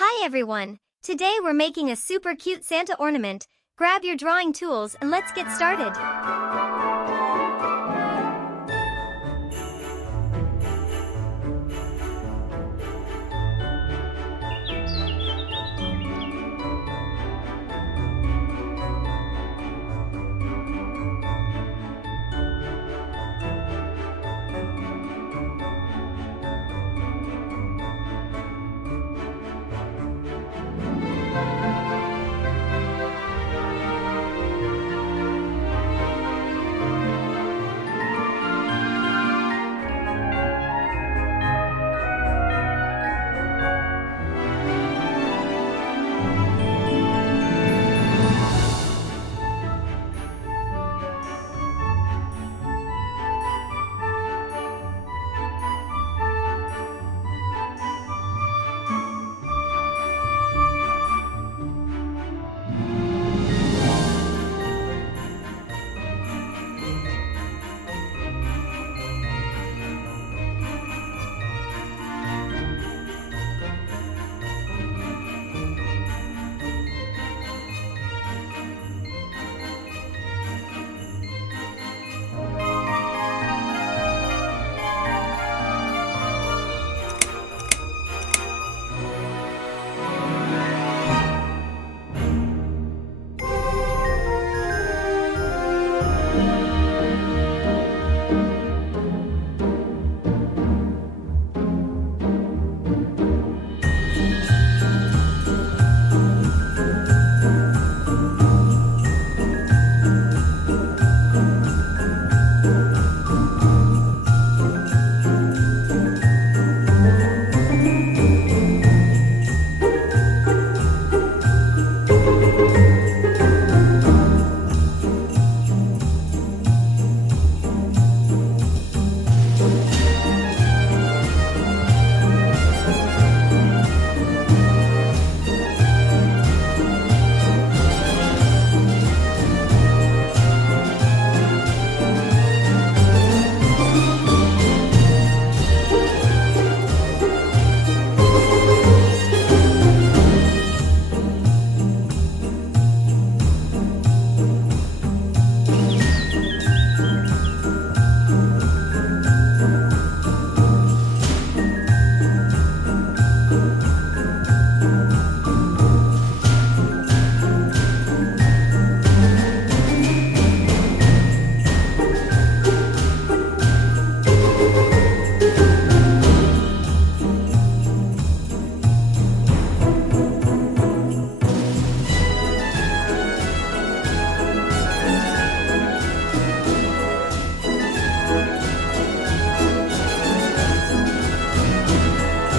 Hi everyone! Today we're making a super cute Santa ornament. Grab your drawing tools and let's get started.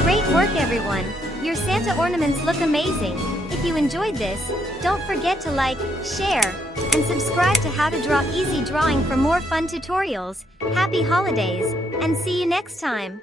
Great work everyone! Your Santa ornaments look amazing. If you enjoyed this, don't forget to like, share, and subscribe to How to Draw Easy Drawing for more fun tutorials. Happy holidays, and see you next time!